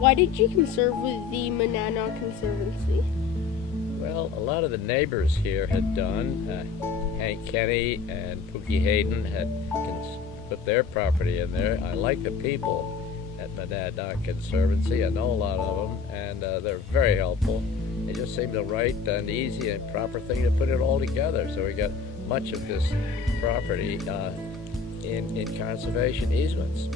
Why did you conserve with the Monadnock Conservancy? Well, a lot of the neighbors here had done. Hank Kenny and Pookie Hayden had put their property in there. I like the people at Monadnock Conservancy. I know a lot of them, and they're very helpful. It just seemed the right and easy and proper thing to put it all together. So we got much of this property in conservation easements.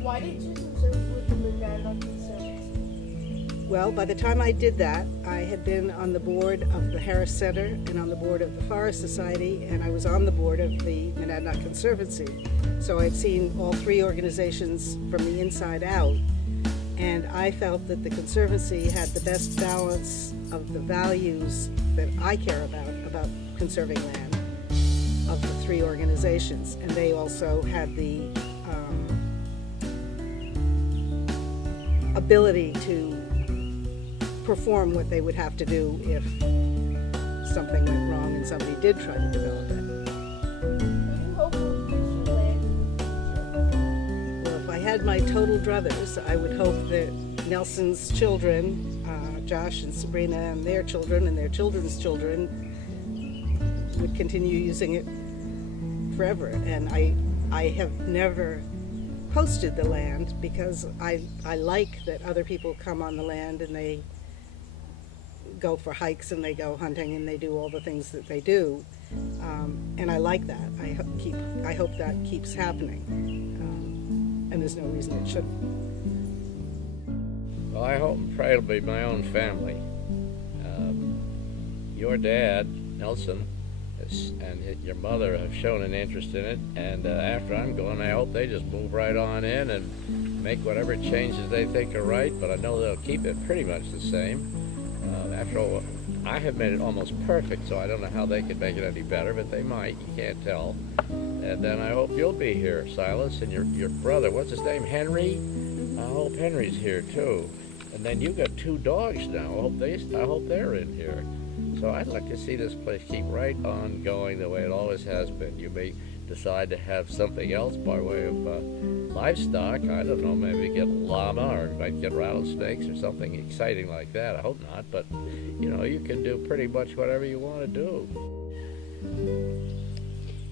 Why did you conserve with the Monadnock Conservancy? Well, by the time I did that, I had been on the board of the Harris Center and on the board of the Forest Society, and I was on the board of the Monadnock Conservancy. So I'd seen all three organizations from the inside out, and I felt that the Conservancy had the best balance of the values that I care about conserving land, of the three organizations. And they also had the ability to perform what they would have to do if something went wrong and somebody did try to develop it. You hope will use your land in the future. Well, if I had my total druthers, I would hope that Nelson's children, Josh and Sabrina, and their children and their children's children would continue using it forever. And I have never posted the land because I like that other people come on the land and they go for hikes and they go hunting and they do all the things that they do, and I like that. I hope that keeps happening, and there's no reason it shouldn't. Well, I hope and pray it'll be my own family. Your dad, Nelson, and your mother have shown an interest in it, and after I'm gone, I hope they just move right on in and make whatever changes they think are right, but I know they'll keep it pretty much the same. After all, I have made it almost perfect, so I don't know how they could make it any better, but they might. You can't tell. And then I hope you'll be here, Silas, and your brother, what's his name, Henry? I hope Henry's here too. And then you got two dogs now. I hope they're in here. So I'd like to see this place keep right on going the way it always has been. You may decide to have something else by way of livestock. I don't know, maybe get a llama, or you might get rattlesnakes or something exciting like that. I hope not, but you know, you can do pretty much whatever you want to do.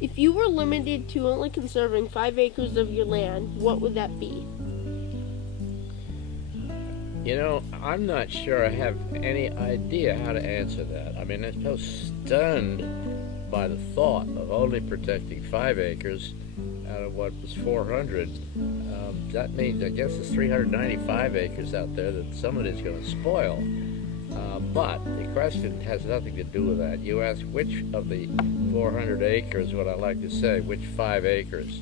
If you were limited to only conserving 5 acres of your land, what would that be? You know, I'm not sure I have any idea how to answer that. I mean, I'm so stunned by the thought of only protecting 5 acres out of what was 400. That means, I guess, there's 395 acres out there that somebody's going to spoil. But the question has nothing to do with that. You ask which of the 400 acres would I like to say, which 5 acres?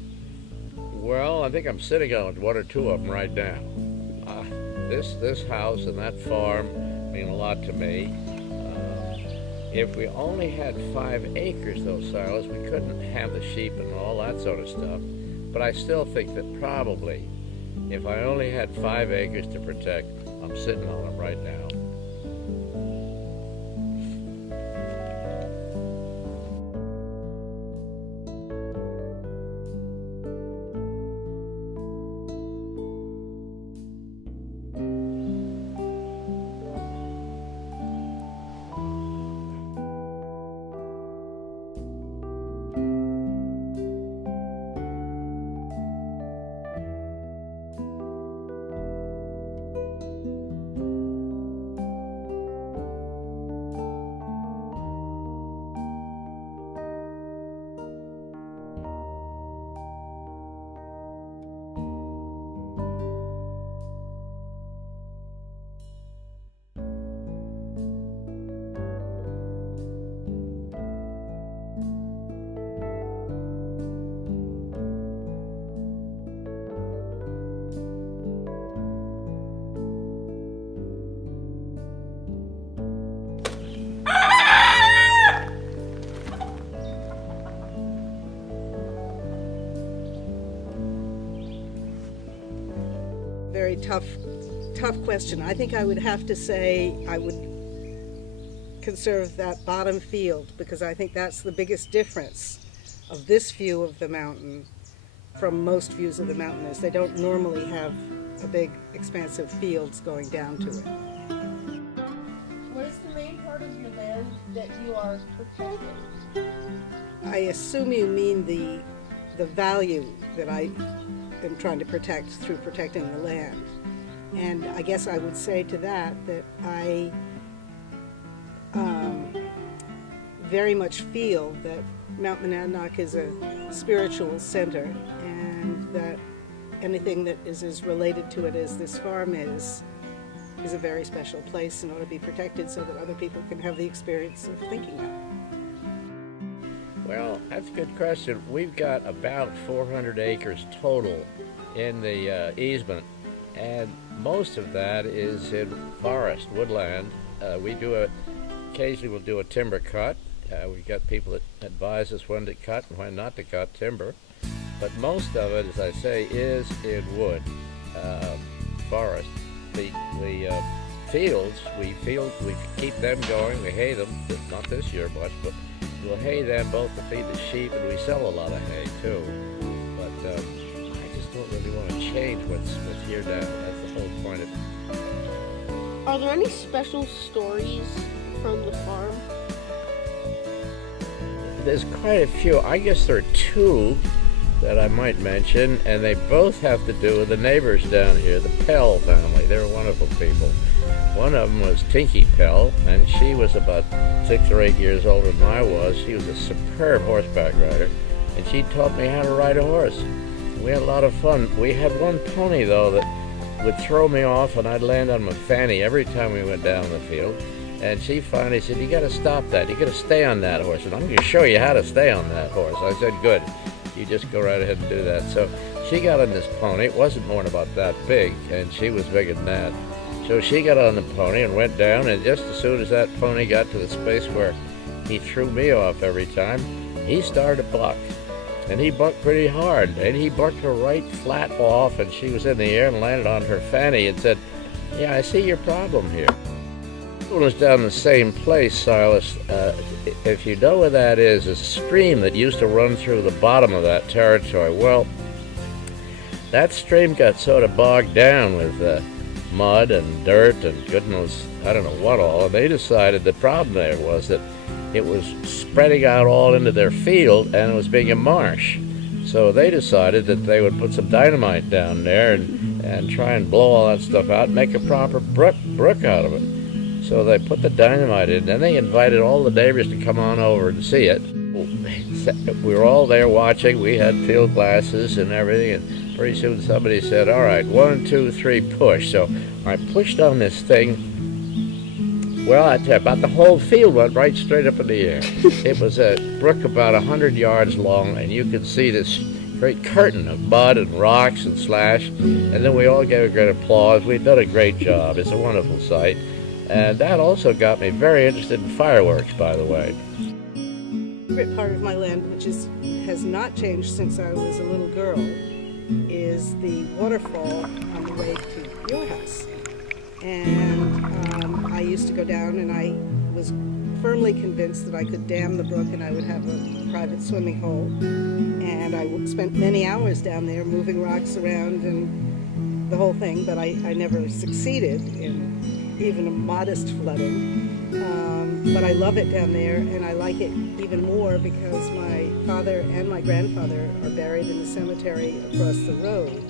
Well, I think I'm sitting on 1 or 2 of them right now. This house and that farm mean a lot to me. If we only had 5 acres, though, Silas, we couldn't have the sheep and all that sort of stuff. But I still think that probably, if I only had 5 acres to protect, I'm sitting on them right now. Very tough question. I think I would have to say I would conserve that bottom field, because I think that's the biggest difference of this view of the mountain from most views of the mountain, is they don't normally have a big expansive fields going down to it. What is the main part of your land that you are protecting? I assume you mean the value that I am trying to protect through protecting the land. And I guess I would say to that I very much feel that Mount Monadnock is a spiritual center, and that anything that is as related to it as this farm is a very special place and ought to be protected so that other people can have the experience of thinking that. Well, that's a good question. We've got about 400 acres total in the easement, and most of that is in forest, woodland. Occasionally we'll do a timber cut. We've got people that advise us when to cut and when not to cut timber. But most of it, as I say, is in wood, forest. The fields, we keep them going. We hay them, not this year much, but we'll hay them both to feed the sheep, and we sell a lot of hay too. But I just don't really want to change what's here now. That's the whole point of it. Are there any special stories from the farm? There's quite a few. I guess there are two that I might mention, and they both have to do with the neighbors down here, the Pell family. They're wonderful people. One of them was Tinky Pell, and she was about 6 or 8 years older than I was. She was a superb horseback rider, and she taught me how to ride a horse. We had a lot of fun. We had one pony, though, that would throw me off, and I'd land on my fanny every time we went down the field. And she finally said, "You got to stop that. You got to stay on that horse, and I'm going to show you how to stay on that horse." I said, "Good. You just go right ahead and do that." So she got on this pony. It wasn't more than about that big, and she was bigger than that. So she got on the pony and went down, and just as soon as that pony got to the space where he threw me off every time, he started to buck. And he bucked pretty hard, and he bucked her right flat off, and she was in the air and landed on her fanny and said, "Yeah, I see your problem here." It was down the same place, Silas. If you know where that is, a stream that used to run through the bottom of that territory. Well, that stream got sort of bogged down with mud and dirt and goodness, I don't know what all, and they decided the problem there was that it was spreading out all into their field, and it was being a marsh. So they decided that they would put some dynamite down there and try and blow all that stuff out and make a proper brook out of it. So they put the dynamite in, and they invited all the neighbors to come on over and see it. We were all there watching. We had field glasses and everything, and pretty soon somebody said, "All right, 1, 2, 3, push." So I pushed on this thing. Well, I tell you, about the whole field went right straight up in the air. It was a brook about 100 yards long, and you could see this great curtain of mud and rocks and slash. And then we all gave a great applause. We'd done a great job. It's a wonderful sight. And that also got me very interested in fireworks, by the way. The favorite part of my land, which has not changed since I was a little girl, is the waterfall on the way to your house. And I used to go down, and I was firmly convinced that I could dam the brook and I would have a private swimming hole. And I spent many hours down there moving rocks around and the whole thing, but I never succeeded in even a modest flooding. But I love it down there, and I like it even more because my father and my grandfather are buried in the cemetery across the road.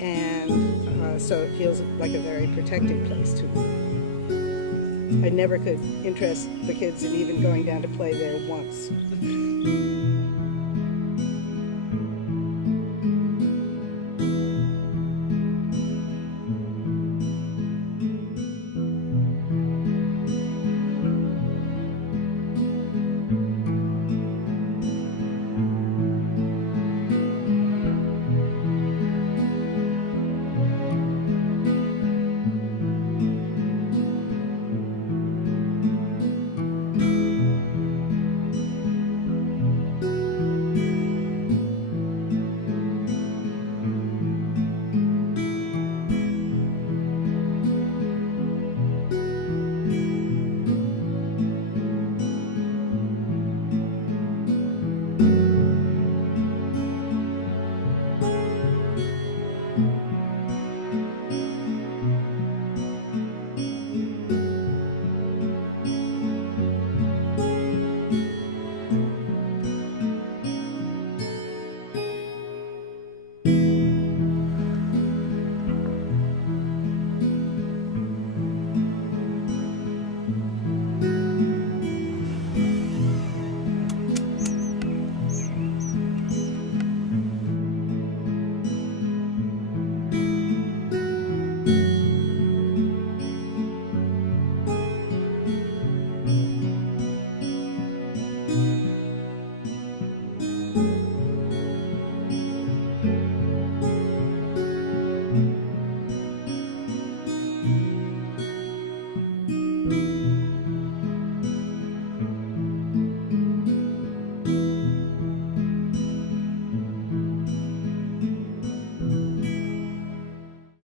And so it feels like a very protected place to me. I never could interest the kids in even going down to play there once.